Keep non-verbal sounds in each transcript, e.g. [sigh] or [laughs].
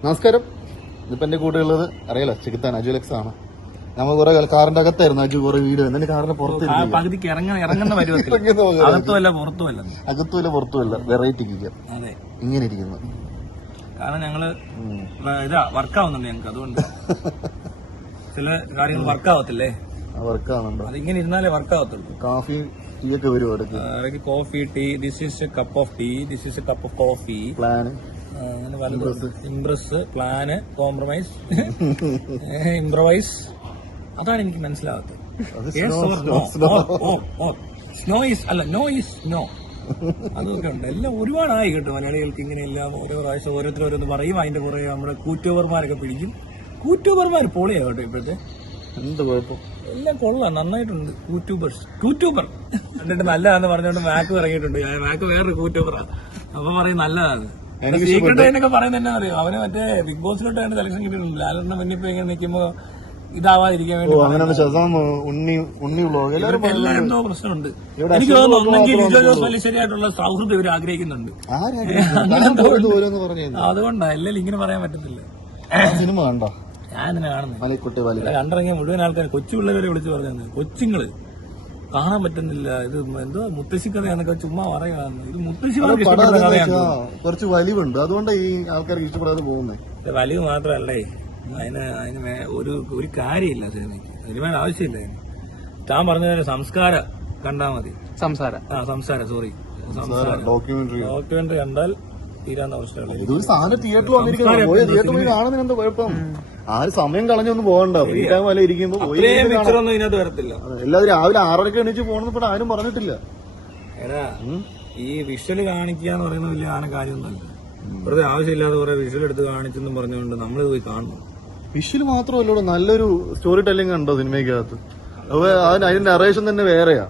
നമസ്കാരം. ഇതിപ്പോ എന്റെ കൂടെയുള്ളത് അറിയാലോ ചികിത്താൻ അജു ലക്സ് ആണ്. നമ്മൾ കുറെ കാറിന്റെ അകത്തായിരുന്നു അജു കുറെ വീഡിയോ. എന്നിട്ട് കാറിന്റെ പുറത്ത് പകുതിക്ക് ഇറങ്ങ ഇറങ്ങുന്ന അകത്തുമല്ല പുറത്തുമല്ല അകത്തുമില്ല പുറത്തുമില്ല വെറൈറ്റി അതെ. ഇങ്ങനെ ഇരിക്കുന്നു. കാരണം ഞങ്ങൾ ഇതാ വർക്ക് ആവുന്നുണ്ട് ഞങ്ങൾക്ക് അതുകൊണ്ട് ചില കാര്യങ്ങൾ വർക്ക് ആവത്തില്ലേ അതിങ്ങനെ ഇരുന്നാലേ വർക്ക് ആവത്തുള്ളൂ കാഫി ടീ ഒക്കെ ഇടയ്ക്ക് coffee tea. This is a cup of tea this is a cup of coffee പലതും ഇംപ്രസ് പ്ലാന് കോംപ്രമൈസ് ഇംപ്രവൈസ് അതാണ് എനിക്ക് മനസ്സിലാവാത്തത്. സ്നോ is അല്ല നോ ഈസ് നോ അതൊക്കെ ഉണ്ട്. എല്ലാം ഒരുപാടായി കേട്ടോ മലയാളികൾക്ക് ഇങ്ങനെയെല്ലാം ഓരോ പ്രാവശ്യം ഓരോരുത്തർ ഓരോന്ന് പറയും. അതിന്റെ പുറകെ നമ്മുടെ കൂറ്റോവർമാരൊക്കെ പിടിക്കും. കൂറ്റൂബർമാർ പോളിയാ കേട്ടോ ഇപ്പോഴത്തെ. എന്ത് കുഴപ്പം? എല്ലാം കൊള്ളാം. നന്നായിട്ടുണ്ട്. യൂട്യൂബേഴ്സ് യൂട്യൂബർ എന്നിട്ട് നല്ലതാന്ന് പറഞ്ഞുകൊണ്ട് മാക്ക് ഇറങ്ങിയിട്ടുണ്ട്. മാക്ക് വേറൊരു കൂറ്റൂബറാണ് അപ്പൊ പറയും നല്ലതാണ് സീക്രട്ട് എന്നൊക്കെ പറയുന്നത് എന്നാ അറിയോ അവന് മറ്റേ ബിഗ് ബോസിലോട്ട് തന്നെ സെലക്ഷൻ കിട്ടിയിട്ടുണ്ട്. ലാലിന്റെ മുന്നിൽ പോയി ഇങ്ങനെ നിൽക്കുമ്പോ ഇതാവാതിരിക്കാൻ വേണ്ടി ഓ അങ്ങനെ ഉണ്ണി ഉണ്ണി വ്ളോഗ് എല്ലാവരും എല്ലാം എന്തോ പ്രശ്നമുണ്ട്. എനിക്ക് തോന്നുന്നു ഒന്നെങ്കിൽ ലിജോ ജോസ് വലിശ്ശേരിയായിട്ടുള്ള സൗഹൃദം ഇവർ ആഗ്രഹിക്കുന്നുണ്ട്. ആരാഗ്രഹിക്കുന്നു ഓരോന്ന് പറഞ്ഞു അതുകൊണ്ടാ അല്ലെങ്കിൽ ഇങ്ങനെ പറയാൻ പറ്റത്തില്ല. സിനിമ കണ്ടോ? ഞാൻ കാണുന്നത്. കണ്ടിറങ്ങിയ മുഴുവൻ ആൾക്കാർ കൊച്ചു പിള്ളേരെ വിളിച്ചു പറഞ്ഞു കൊച്ചുങ്ങൾ. കാണാൻ പറ്റുന്നില്ല. ഇത് എന്തോ മുത്തശ്ശി കഥയാന്നൊക്കെ ചുമ്മാ പറയുകയാണ്. ഇത് മുത്തശ്ശിമാർക്ക് ഇഷ്ടപ്പെടുന്ന കഥയാണ് കുറച്ച് വലിവുണ്ട്. അതുകൊണ്ട് ഈ ആൾക്കാർക്ക് ഇഷ്ടപ്പെടാതെ പോകുന്നത് വലിവ് മാത്രല്ലേ? അതിന് അതിന് ഒരു ഒരു കാര്യമില്ല സിനിമയ്ക്ക്. സിനിമയുടെ ആവശ്യമില്ല അതിന്. താൻ പറഞ്ഞ സംസ്കാര സംസ്കാരം കണ്ടാ മതി. സംസാരം. ആ സംസാരം സോറി സംസാരം ഡോക്യുമെന്ററി ഡോക്യുമെന്ററി കണ്ടാൽ തീരാന്ന പ്രശ്നമുള്ളൂ ഇതൊരു സാധനം തിയേറ്ററിൽ വന്നിരിക്കുന്നത് പോയി തിയേറ്ററിൽ പോയി കാണുന്നതിന് എന്താ കുഴപ്പം? ആര് സമയം കളഞ്ഞൊന്നും പോകണ്ട. ഫ്രീ ടൈം വല്ല ഇരിക്കുമ്പോ പോയി ഇത്രയും പിക്ചറൊന്നും ഇതിനകത്ത് വരത്തില്ല. എല്ലാവരും രാവിലെ ആറരക്ക് എണീച്ച് പോകണമെന്ന് ഇവിടെ ആരും പറഞ്ഞിട്ടില്ല. എടാ ഈ വിഷ്വൽ കാണിക്കുക എന്ന് പറയുന്ന വലിയ ആന കാര്യമൊന്നുമല്ല വെറുതെ ആവശ്യമില്ലാതെ കുറെ വിഷ്വൽ എടുത്ത് കാണിച്ചെന്നും പറഞ്ഞുകൊണ്ട് നമ്മളിത് പോയി കാണുന്നു വിഷ്വൽ മാത്രമല്ലോ നല്ലൊരു സ്റ്റോറി ടെല്ലിംഗ് കണ്ടോ സിനിമയ്ക്കകത്ത്? അപ്പൊ അതിന് അതിന്റെ നറേഷൻ തന്നെ വേറെയാ.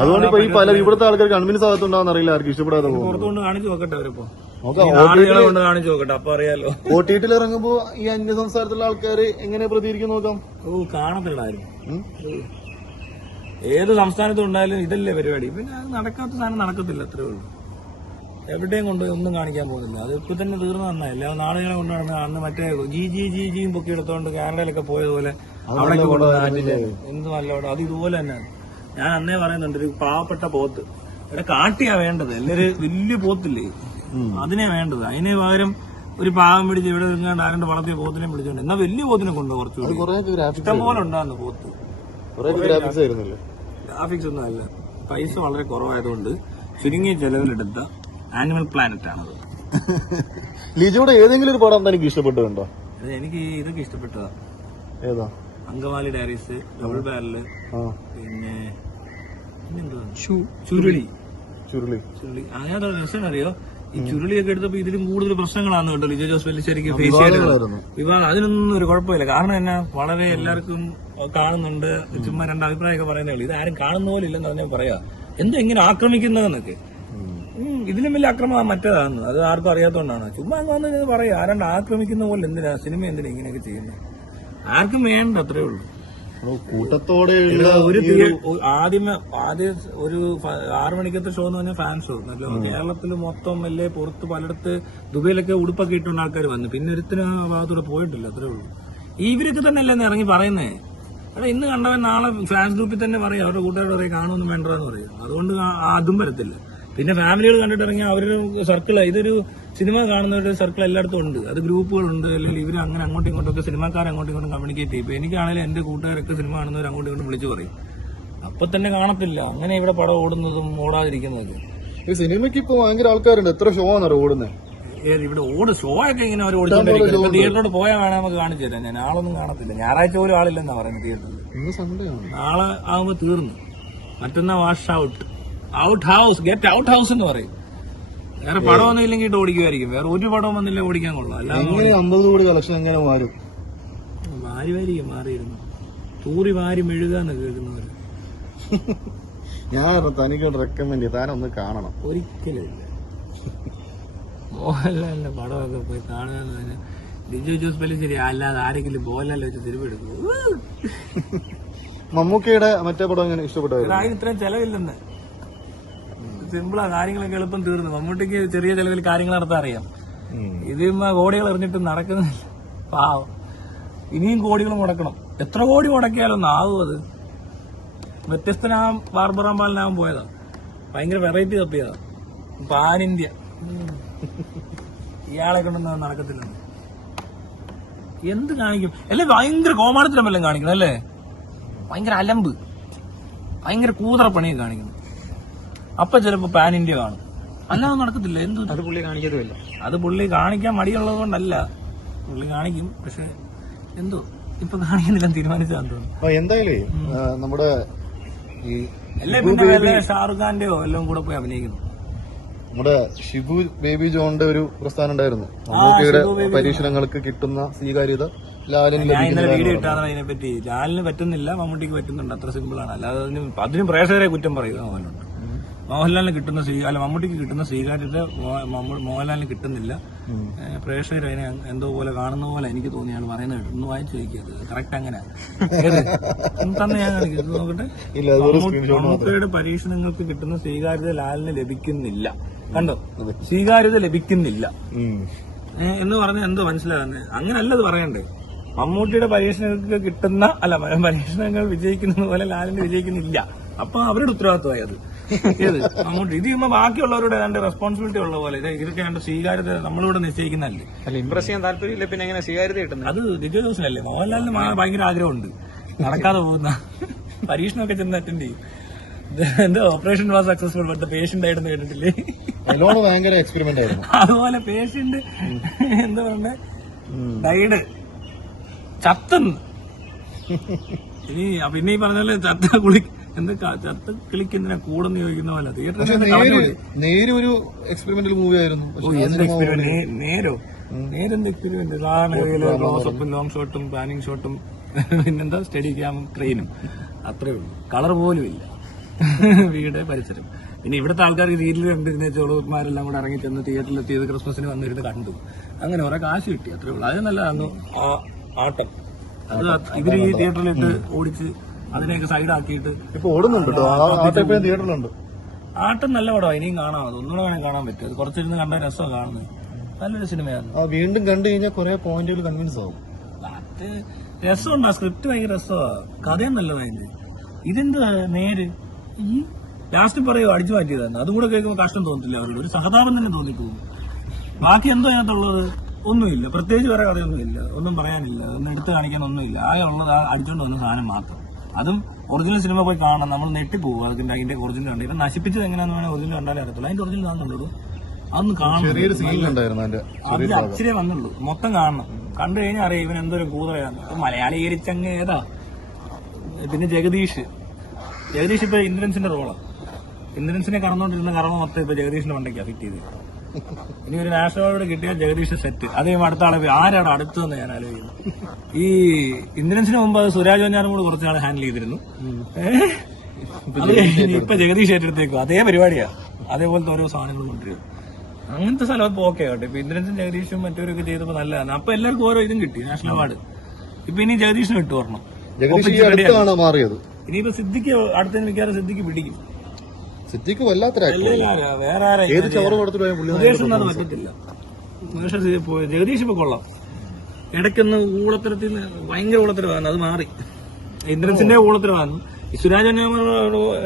അതുകൊണ്ട് ഇപ്പൊ ഈ പല ഇവിടുത്തെ ആൾക്കാർ കൺവിൻസ് ആകത്തുണ്ടാവുന്ന അറിയില്ല ആർക്കും ഇഷ്ടപ്പെടാതെ പുറത്തുകൊണ്ട് കാണിച്ചു നോക്കട്ടെ അവരിപ്പോ കൊണ്ട് കാണിച്ചു നോക്കട്ടെ അപ്പൊ അറിയാലോ. ടി ഇറങ്ങുമ്പോ ഈ അന്യ സംസ്ഥാനത്തുള്ള ആൾക്കാർ എങ്ങനെ പ്രതികരിക്കും നോക്കാം. ഓ കാണത്തില്ലാരും? ഏത് സംസ്ഥാനത്തും ഉണ്ടായാലും ഇതല്ലേ പരിപാടി. പിന്നെ അത് നടക്കാത്ത സാധനം നടക്കത്തില്ല അത്രേ ഉള്ളൂ. എവിടെയും കൊണ്ട് ഒന്നും കാണിക്കാൻ പോകുന്നില്ല. അത് ഇപ്പൊ തന്നെ തീർന്നു നന്നായില്ല നാളുകളെ കൊണ്ട് നടന്ന അന്ന് മറ്റേ ജി ജി ജി ജിയും പൊക്കി എടുത്തോണ്ട് കാനഡയിലൊക്കെ പോയതുപോലെ അവിടെ എന്ത് നല്ലോണം അത് ഇതുപോലെ തന്നെ ഞാൻ അന്നേ പറയുന്നുണ്ട് ഒരു പാവപ്പെട്ട പോത്ത്. ഇവിടെ കാട്ടിയാ വേണ്ടത്. എല്ലാരും വലിയ പോത്തില്ലേ? അതിനെ വേണ്ടത്. അതിന് പകരം ഒരു പാവം പിടിച്ച് ഇവിടെ നിങ്ങാണ്ട് ആരണ്ട് വളർത്തിയ പോത്തിനെ പിടിച്ചോണ്ട്. എന്നാ വലിയ പോത്തിനെ കൊണ്ടു കുറച്ചുകൂടി. ഇഷ്ടംപോലെ ഗ്രാഫിക്സ് ഇഷ്ടം പോലെ ഉണ്ടായിരുന്നു പോത്ത്. ഗ്രാഫിക്സ് ഒന്നും അല്ല. പൈസ വളരെ കുറവായതുകൊണ്ട് ചുരുങ്ങിയ ചെലവിലെടുത്ത ആനിമൽ പ്ലാനറ്റ് ആണത്. [laughs] ലിജോടെ ഏതെങ്കിലും ഒരു പടം തനിക്ക് ഇഷ്ടപ്പെട്ടുണ്ടോ എനിക്ക് ഇതൊക്കെ ഇഷ്ടപ്പെട്ടതാ. ഏതാ? അങ്കമാലി ഡയറീസ് ഡബിൾ ബാരൽ പിന്നെ ചുരുളി. ചുരുളി. ചുരുളി. രസം അറിയോ? ഈ ചുരുളിയൊക്കെ എടുത്തപ്പോ ഇതിലും കൂടുതൽ പ്രശ്നങ്ങളാണ് കേട്ടോ ലിജോ ജോസ് വലിശ്ശേരിക്ക് ഫേസ് ചെയ്തത് വിവാദങ്ങളായിരുന്നു. അതിനൊന്നും ഒരു കുഴപ്പമില്ല. കാരണം എന്നാ വളരെ എല്ലാവർക്കും കാണുന്നുണ്ട് ചുമ്മാ രണ്ട് അഭിപ്രായമൊക്കെ പറയുന്നേ ഉള്ളൂ. ഇത് ആരും കാണുന്ന പോലെ ഇല്ലെന്ന് പറഞ്ഞാൽ പറയാ. എന്താ ഇങ്ങനെ ആക്രമിക്കുന്നതെന്നൊക്കെ. ഇതിലും വലിയ അക്രമം മറ്റേതാണ് അത് ആർക്കും അറിയാത്തതുകൊണ്ടാണ് ചുമ്മാ അങ്ങ് വന്ന് പറയാ. ആരാണ്ട് ആക്രമിക്കുന്ന പോലെ എന്തിനാ? സിനിമ എന്തിനാ ഇങ്ങനെയൊക്കെ ചെയ്യുന്നത് ആർക്കും വേണ്ട അത്രേ ഉള്ളൂ. കൂട്ടത്തോടെ ഒരു ആദ്യമേ ആദ്യം ഒരു ആറു മണിക്കത്തെ ഷോ എന്ന് പറഞ്ഞാൽ ഫാൻ ഷോ നല്ല കേരളത്തിൽ മൊത്തം അല്ലേ പുറത്ത് പലയിടത്ത് ദുബൈയിലൊക്കെ ഉടുപ്പൊക്കെ ഇട്ടുണ്ട് ആൾക്കാർ വന്നു. പിന്നെ ഒരുത്തിന് ആ ഭാഗത്തൂടെ പോയിട്ടില്ല അത്രേ ഉള്ളൂ. ഇവരൊക്കെ തന്നെ അല്ലേ ഇറങ്ങി പറയുന്നേ? അവിടെ ഇന്ന് കണ്ടവൻ നാളെ ഫാൻസ് ഗ്രൂപ്പിൽ തന്നെ പറയും അവരുടെ കൂട്ടുകാരോട് പറയും കാണുമെന്ന് വേണ്ടെന്ന് പറയും. അതുകൊണ്ട് അതും വരത്തില്ല. പിന്നെ ഫാമിലികൾ കണ്ടിട്ട് ഇറങ്ങി അവരൊരു സർക്കിൾ ഇതൊരു സിനിമ കാണുന്ന ഒരു സർക്കിൾ എല്ലായിടത്തും ഉണ്ട്. അത് ഗ്രൂപ്പുകളുണ്ട്. അല്ലെങ്കിൽ ഇവർ അങ്ങനെ അങ്ങോട്ടും ഇങ്ങോട്ടൊക്കെ സിനിമാക്കാർ അങ്ങോട്ടും ഇങ്ങോട്ടും കമ്മ്യൂണിക്കേറ്റ് ചെയ്യും. ഇപ്പൊ എനിക്കാണെങ്കിലും എന്റെ കൂട്ടുകാരൊക്കെ സിനിമ കാണുന്നവർ അങ്ങോട്ടും ഇങ്ങോട്ടും വിളിച്ചു പറയും. അപ്പൊ തന്നെ കാണത്തില്ല. അങ്ങനെ ഇവിടെ പടം ഓടുന്നതും ഓടാതിരിക്കുന്നതൊക്കെ. ഈ സിനിമയ്ക്ക് ഇപ്പൊ ഭയങ്കര ആൾക്കാരുണ്ട്. എത്ര ഷോ ആണ് ഓടുന്നത് ഏത് ഇവിടെ ഓട് ഷോ ഒക്കെ ഇങ്ങനെ അവർ ഓടിച്ചോണ്ടിരിക്കും തിയേറ്ററിലോട്ട് പോയാൽ വേണേ നമുക്ക് കാണിച്ചു തരാം. ഞാൻ ആളൊന്നും കാണത്തില്ല. ഞായറാഴ്ച പോലും ആളില്ലെന്നാ പറയുന്നത് തിയേറ്ററിൽ നാളെ ആകുമ്പോൾ തീർന്നു. മറ്റന്നാ wash out out house get out house എന്ന് പറയും. വേറെ പടമൊന്നും ഇല്ലെങ്കിൽ ഓടിക്കുമായിരിക്കും. വേറെ ഒരു പടവും വന്നില്ല ഓടിക്കാൻ കൊള്ളാം. അല്ലാതെ അമ്പത് കോടി കളക്ഷൻ എങ്ങനെ മാറും? വാരി മാറിയിരുന്നു. തൂറി വാരി മെഴുകാന്ന് കേൾക്കുന്നവര്. ഞാൻ തനിക്ക് റെക്കമെൻഡ് താനൊന്ന് കാണണം. ഒരിക്കലും ഇല്ല. മോഹൻലാലിന്റെ പടമൊക്കെ പോയി കാണുക എന്ന് പറഞ്ഞാൽ ലിജു ജോസ് പല്ലിശ്ശേരി അല്ലാതെ ആരെങ്കിലും മോഹൻലാൽ വെച്ച് തിരുവെടുക്കും മമ്മൂക്കയുടെ മറ്റേ പടം എങ്ങനെ ഇഷ്ടപ്പെട്ടായിരുന്നു അതിന് ഇത്രയും ചെലവില്ലെന്ന്. സിമ്പിളാ കാര്യങ്ങളൊക്കെ എളുപ്പം തീർന്നു. മമ്മൂട്ടിക്ക് ചെറിയ ചെലവിൽ കാര്യങ്ങൾ നടത്താൻ അറിയാം. ഇത് കോടികൾ എറിഞ്ഞിട്ട് നടക്കുന്നില്ല. പാവം. ഇനിയും കോടികൾ മുടക്കണം. എത്ര കോടി മുടക്കിയാലൊന്നും ആവും അത്. വ്യത്യസ്തനാം ബാർബറാമ്പാലിനാവാൻ പോയതാ. ഭയങ്കര വെറൈറ്റി തപ്പിയതാ. Pan India. ഇയാളെ കൊണ്ടൊന്നും നടക്കത്തില്ല. എന്ത് കാണിക്കും? അല്ലെ ഭയങ്കര കോമാളത്തിലും വല്ലതും കാണിക്കണം അല്ലേ? ഭയങ്കര അലമ്പ്. ഭയങ്കര കൂതറ പണിയൊക്കെ കാണിക്കുന്നു. അപ്പൊ ചിലപ്പോ പാൻ ഇന്ത്യ കാണും. അല്ലാതെ നടക്കത്തില്ല. എന്തു? അത് പുള്ളി കാണിക്കതുമില്ല അത് പുള്ളി കാണിക്കാൻ മടിയുള്ളത് കൊണ്ടല്ല. പുള്ളി കാണിക്കും പക്ഷെ എന്തോ? ഇപ്പൊ കാണിക്കുന്നില്ല തീരുമാനിച്ചാന്ന് തോന്നുന്നു. നമ്മുടെ ഈ അല്ലേ പിന്നെ വല്ല ഷാറുഖ് ഖാന്റെയോ? എല്ലാം കൂടെ പോയി അഭിനയിക്കുന്നു. നമ്മുടെ ഷിബു ബേബി ജോണിന്റെ ഒരു പ്രസ്ഥാനം ഉണ്ടായിരുന്നു. മമ്മൂട്ടിയുടെ പരീക്ഷണങ്ങൾക്ക് കിട്ടുന്ന സ്വീകാര്യത ലാലിന് വീഡിയോ ഇട്ടാണ് അതിനെപ്പറ്റി. ലാലിന് പറ്റുന്നില്ല മമ്മൂട്ടിക്ക് പറ്റുന്നുണ്ട്. അത്ര സിമ്പിൾ ആണ്. അല്ലാതെ അതിന് അതിനും പ്രേക്ഷകരെ കുറ്റം പറയുക മോഹൻലുണ്ട് മോഹൻലാലിന് കിട്ടുന്ന സ്വീ അല്ല മമ്മൂട്ടിക്ക് കിട്ടുന്ന സ്വീകാര്യത മോഹൻലാലിന് കിട്ടുന്നില്ല. പ്രേക്ഷകർ അതിനെ എന്തോ പോലെ കാണുന്ന പോലെ എനിക്ക് തോന്നിയാണ് അയാൾ പറയുന്നത്. ഒന്ന് വായിച്ചു നോക്കിയത് കറക്റ്റ് അങ്ങനെ തന്നെ ഞാൻ നോക്കട്ടെ. മമ്മൂക്കയുടെ പരീക്ഷണങ്ങൾക്ക് കിട്ടുന്ന സ്വീകാര്യത ലാലിന് ലഭിക്കുന്നില്ല. കണ്ടോ? സ്വീകാര്യത ലഭിക്കുന്നില്ല. എന്ന് പറഞ്ഞ എന്തോ മനസ്സിലാകുന്നത്. അങ്ങനല്ല അത് പറയണ്ടേ. മമ്മൂട്ടിയുടെ പരീക്ഷണങ്ങൾക്ക് കിട്ടുന്ന അല്ല പരീക്ഷണങ്ങൾ വിജയിക്കുന്നത് പോലെ ലാലിന് വിജയിക്കുന്നില്ല. അപ്പൊ അവരുടെ ഉത്തരവാദിത്വമായി അത്. മമ്മൂട്ടി ഇത് ചെയ്യുമ്പോ ബാക്കിയുള്ളവരുടെ ഏതാണ്ട് റെസ്പോൺസിബിലിറ്റി ഉള്ള പോലെ. ഇത് ഇതൊക്കെ ഏതാണ്ട് സ്വീകാര്യത നമ്മളിവിടെ നിശ്ചയിക്കുന്നല്ലേ അല്ല ഇംപ്രസ് ചെയ്യാൻ താല്പര്യമില്ല പിന്നെ എങ്ങനെ സ്വീകാര്യത കിട്ടുന്നത് അത് ലിജോ ദിവസമല്ലേ? മോഹൻലാലിന് ഭയങ്കര ആഗ്രഹമുണ്ട്. നടക്കാതെ പോകുന്ന പരീക്ഷണമൊക്കെ ചെന്ന് അറ്റൻഡ് ചെയ്യും. എന്താ operation was successful but patient ആയിരുന്നു കേട്ടിട്ടില്ലേ? ഭയങ്കര എക്സ്പെരിമെന്റ് ആയിരുന്നു. അതുപോലെ പേഷ്യന്റ് എന്താ പറയണ്ടേ ഡൈഡ് ചത്തുന്നു. ഇനി അപ്പൊ ഇനി ഈ പറഞ്ഞ പോലെ ചത്ത കുളി എന്താ ചത്ത് കിളിക്കുന്നതിനെ കൂടെ നിയോഗിക്കുന്ന പോലെ. തിയേറ്ററിൽ നേര് ഒരു എക്സ്പെരിമെന്റൽ മൂവി ആയിരുന്നു. എന്ത് എക്സ്പീരിയൻസ് നേരോ? നേരെന്ത് എക്സ്പെരിമെന്റ് സാധാരണ ക്ലോസപ്പും ലോങ് ഷോട്ടും പ്ലാനിങ് ഷോട്ടും പിന്നെന്താ? സ്റ്റഡി ക്യാമും ക്രെയിനും അത്രേ ഉള്ളൂ. കളർ പോലും ഇല്ല. [laughs] വീട് പരിസരം. പിന്നെ ഇവിടുത്തെ ആൾക്കാർക്ക് രീതിയിൽ കണ്ടിരുന്ന ചോളന്മാരെല്ലാം കൂടെ ഇറങ്ങി ചെന്ന് തിയേറ്ററിൽ എത്തിയത് ക്രിസ്മസിന് വന്നിരുന്ന് കണ്ടു. അങ്ങനെ കുറെ കാശ് കിട്ടി. അത്രേ ഉള്ളൂ. അത് നല്ലതാണ്. ആട്ടം. അത് ഇവർ ഈ തിയേറ്ററിലിട്ട് ഓടിച്ച് അതിനെയൊക്കെ സൈഡാക്കിയിട്ട് ഇപ്പൊ ഓടുന്നുണ്ട് കേട്ടോ തിയേറ്ററിലുണ്ട് ആട്ടം നല്ല പടമാണ് ഇനിയും കാണാം. അത് ഒന്നുകൂടെ വേണേൽ കാണാൻ പറ്റും. അത് കുറച്ചിരുന്ന് കണ്ട രസം കാണുന്നത്. നല്ലൊരു സിനിമയായിരുന്നു. ആ വീണ്ടും കണ്ടു കഴിഞ്ഞാൽ കുറെ പോയിന്റുകൾ കൺവിൻസ് ആവും. അത് രസമുണ്ട്. ആ സ്ക്രിപ്റ്റ് ഭയങ്കര രസമാണ് കഥയും നല്ലതായിട്ട് ഇതെന്താ നേര്? ഈ ലാസ്റ്റ് പറയുമോ അടിച്ചു മാറ്റിയതായിരുന്നു അതുകൂടെ കേൾക്കുമ്പോൾ കഷ്ടം തോന്നത്തില്ല അവരോട്. ഒരു സഹതാപം തന്നെ തോന്നിപ്പോകും. ബാക്കി എന്തോ അതിനകത്തുള്ളത്? ഒന്നുമില്ല. പ്രത്യേകിച്ച് വേറെ കഥയൊന്നുമില്ല. ഒന്നും പറയാനില്ല. ഒന്നും എടുത്തു കാണിക്കാൻ ഒന്നുമില്ല. ആകെ ഉള്ളത് അടിച്ചോണ്ട് വന്ന സാധനം മാത്രം. അതും ഒറിജിനൽ സിനിമ പോയി കാണണം. നമ്മൾ നെട്ടിപ്പോകും അതിന്റെ അതിന്റെ ഒറിജിനൽ കണ്ടു ഇപ്പൊ നശിപ്പിച്ചത് എങ്ങനെയാന്ന് വേണേൽ ഒറിജിനൽ കണ്ടാലേ അറിയത്തുള്ളൂ. അതിന്റെ ഒറിജിനൽ കാണുന്നുള്ളൂ. അതൊന്ന് കാണണം. അച്ഛനെ അച്ചിരേ വന്നുള്ളൂ. മൊത്തം കാണണം. കണ്ടു കഴിഞ്ഞാൽ അറിയാം ഇവൻ എന്തൊരു കൂതറയാണ്. മലയാളീകരിച്ചങ്ങ് ഏതാ? പിന്നെ ജഗദീഷ്. ജഗദീഷ് ഇപ്പൊ ഇന്ദ്രൻസിന്റെ റോളാണ് ഇന്ദ്രൻസിനെ കറന്നുകൊണ്ടിരുന്ന കറവ് മൊത്തം ഇപ്പൊ ജഗദീഷിന്റെ മണ്ടയ്ക്കാ ഫിറ്റ് ചെയ്ത് ഇനി ഒരു നാഷണൽ അവാർഡ് കിട്ടിയാൽ ജഗദീഷ് സെറ്റ് അതേ അടുത്ത ആളെ ആരാണ് അടുത്തതെന്ന് ഞാൻ ആലോചിക്കുന്നു. ഈ ഇന്ദ്രൻസിന് മുമ്പ് അത് സുരാജ് വഞ്ഞാറും കൂടെ കുറച്ച് നാളെ ഹാൻഡിൽ ചെയ്തിരുന്നു. ഇപ്പൊ ജഗദീഷ് ഏറ്റെടുത്തേക്കും. അതേ പരിപാടിയാ. അതേപോലത്തെ ഓരോ സാധനങ്ങൾ കൊണ്ടുവരും. അങ്ങനത്തെ സ്ഥലം ഇപ്പൊ ഓക്കെ കേട്ടോ ഇപ്പൊ ഇന്ദ്രൻസും ജഗദീഷും മറ്റവരൊക്കെ ചെയ്തപ്പോ നല്ലതാണ്. അപ്പൊ എല്ലാവർക്കും ഓരോ ഇതും കിട്ടി. നാഷണൽ അവാർഡ് ഇപ്പൊ ഇനി ജഗദീഷിന് ഇട്ടു വരണം. ഇനിയിപ്പോ സിദ്ധിക്ക് അടുത്ത മിക്കവാറും സിദ്ധിക്ക് പിടിക്കും. സിദ്ദിഖ് വല്ലാത്തൊരു ഏത് ചവറ് കൊടുത്തിട്ട് പറ്റത്തില്ല. ജഗദീഷ് ഇപ്പൊ കൊള്ളാം. ഇടയ്ക്കൊന്ന് ഊളത്തരത്തിൽ ഭയങ്കര ഊളത്തരവാണ് അത് മാറി. ഇന്ദ്രൻസിന്റെ ഊളത്തരവാണ് സുരാജ്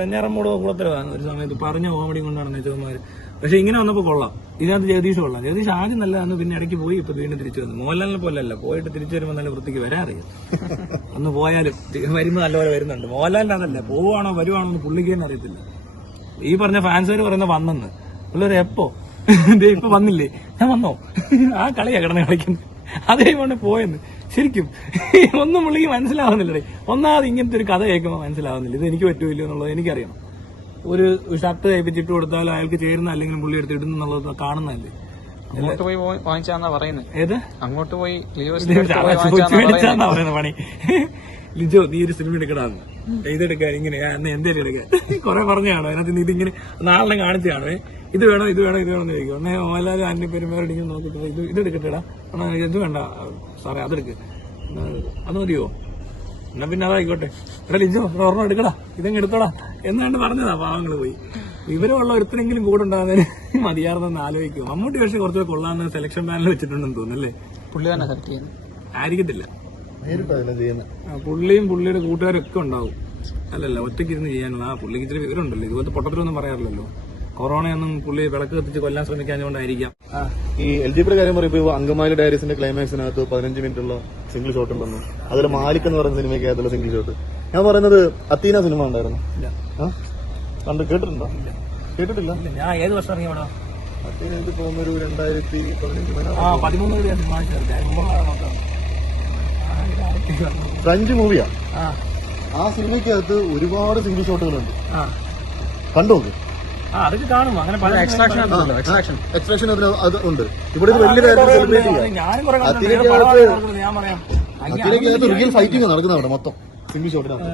വെഞ്ഞാറമ്മോടോ ഊളത്തരവാണ് ഒരു സമയത്ത് പറഞ്ഞ കോമഡി കൊണ്ടാണ് നെച്ചവന്മാര് പക്ഷെ ഇങ്ങനെ വന്നപ്പോ കൊള്ളാം. ഇതിനകത്ത് ജഗദീഷ് കൊള്ളാം. ജഗദീഷ് ആദ്യം നല്ലതാണ് പിന്നെ ഇടയ്ക്ക് പോയി ഇപ്പൊ വീണ്ടും തിരിച്ചു വന്നു. മോഹൻലാലിനെ പോലല്ല പോയിട്ട് തിരിച്ചു വരുമ്പോൾ നല്ല വൃത്തിക്ക് വരാറിയാം [laughs] അന്ന് പോയാലും വരുമ്പോൾ വരുമ്പോ നല്ലപോലെ വരുന്നുണ്ട്. മോഹൻലാലിന്റെ അതല്ല പോവാണോ വരുവാണോ എന്ന് പുള്ളിക്ക് തന്നെ അറിയത്തില്ല. ഈ പറഞ്ഞ ഫാൻസുകാർ പറയുന്ന വന്നെന്ന്. പിള്ളേർ എപ്പോ? ഇപ്പൊ വന്നില്ലേ? ഞാൻ വന്നോ? ആ കളിയാ കിടന്ന് കളിക്കുന്നത് അതേപോലെ പോയെന്ന്. ശരിക്കും. ഒന്നും പുള്ളിക്ക് മനസ്സിലാവുന്നില്ലേ ഒന്നാമത് ഇങ്ങനത്തെ ഒരു കഥ കേൾക്കുമ്പോൾ മനസ്സിലാവുന്നില്ല. ഇത് എനിക്ക് പറ്റൂല്ലോ എന്നുള്ളത് എനിക്കറിയണം. ഒരു ഷർട്ട് തയ്പ്പിച്ചിട്ട് കൊടുത്താൽ അയാൾക്ക് ചേരുന്ന അല്ലെങ്കിൽ പുള്ളി എടുത്ത് ഇടുന്നു എന്നുള്ളത് കാണുന്നതല്ലേ. അങ്ങോട്ട് പോയി വാങ്ങിച്ചാന്നാ പറയുന്നത് ഏത്? അങ്ങോട്ട് പോയി മേടിച്ചാന്നാ പറയുന്ന. പണി. ലിജോ നീ ഒരു സിനിമ എടുക്കടാന്ന്. ഇതെടുക്കാൻ ഇങ്ങനെ എന്തേലും എടുക്കാൻ. കുറെ പറഞ്ഞാണ് അതിനകത്ത് നീ ഇതിങ്ങനെ നാളെ കാണിച്ചാണ് ഇത് വേണോ ഇത് വേണോ ഇത് വേണോ എന്ന് ചോദിക്കും. ഒന്നേ മോഹൻലാൽ ആന്റി പെരുമാറിടിക്കും നോക്കിട്ട് ഇത് ഇത് എടുക്കട്ടെടാ. ഇത് വേണ്ട. സാറേ അതെടുക്ക്. അത് മതിയോ? എന്നാ പിന്നെ അതായിക്കോട്ടെ. എടാ ലിജോ ഒരെണ്ണം എടുക്കടാ. ഇതങ്ങ് എടുത്തോടാ. എന്നാണ്ട് പറഞ്ഞതാ പാവങ്ങൾ പോയി. വിവരമുള്ള ഒരുത്തിനെങ്കിലും കൂടെ ഉണ്ടാകുന്നതിന് മതിയാർന്നെന്ന് ആലോചിക്കും. മമ്മൂട്ടി പക്ഷെ കുറച്ചുകൂടെ കൊള്ളാന്ന് സെലക്ഷൻ പാനൽ വെച്ചിട്ടുണ്ടെന്ന് തോന്നുന്നല്ലേ പുള്ളി തന്നെ സെലക്ട് ചെയ്യുന്നത് ആയിരിക്കത്തില്ല. പുള്ളിയും പുള്ളിയുടെ കൂട്ടുകാരൊക്കെ ഉണ്ടാവും. അല്ലല്ല ഒറ്റയ്ക്ക് ഇരുന്ന് ചെയ്യാനുള്ള ആ പുള്ളിക്ക് ഇച്ചിരി വിവരമുണ്ടല്ലോ. ഇതുപോലത്തെ പൊട്ടത്തിലൊന്നും പറയാറില്ലല്ലോ. കൊറോണയൊന്നും പുള്ളി വിളക്ക് കത്തിച്ച് കൊല്ലാൻ ശ്രമിക്കാഞ്ഞുകൊണ്ടായിരിക്കാം ഈ എൽ ജി പിയുടെ കാര്യം പറയുമ്പോൾ അങ്കമാലി ഡയറീസിന്റെ ക്ലൈമാക്സിനകത്ത് പതിനഞ്ച് മിനിറ്റ് ഉള്ള സിംഗിൾ ഷോട്ട് ഉണ്ടെന്ന്. അതിൽ മാലിക് എന്ന് പറയുന്ന സിനിമയ്ക്കകത്തുള്ള സിംഗിൾ ഷോട്ട് ഞാൻ പറയുന്നത് അത്തീന സിനിമ ഉണ്ടായിരുന്നു? കണ്ട് കേട്ടിട്ടുണ്ടോ? കേട്ടിട്ടില്ല? ഞാൻ ഏത് വർഷം ഇറങ്ങി അവിടെ? അത്തീന എനിക്ക് തോന്നുന്നു രണ്ടായിരത്തി ആ പതിമൂന്ന് ഫ്രഞ്ച് മൂവിയാ? ആ. ആ സിനിമയ്ക്കകത്ത് ഒരുപാട് സിംഗിൾ ഷോട്ടുകളുണ്ട്. ആ. കണ്ടു നോക്ക് ആ അതൊക്കെ കാണും. അങ്ങനെ പല എക്സ്ട്രാക്ഷൻ അത് ഉണ്ട്. ഇവിടെ വലിയ കാര്യത്തിൽ സെലിബ്രേറ്റ് ചെയ്യാം. ഞാനും കുറെ ഞാൻ പറയാം. അത്തിനകത്ത് റിയൽ ഫൈറ്റിംഗ് നടക്കുന്ന അവിടെ മൊത്തം. സിംഗിൾ ഷോട്ടിനകത്ത്.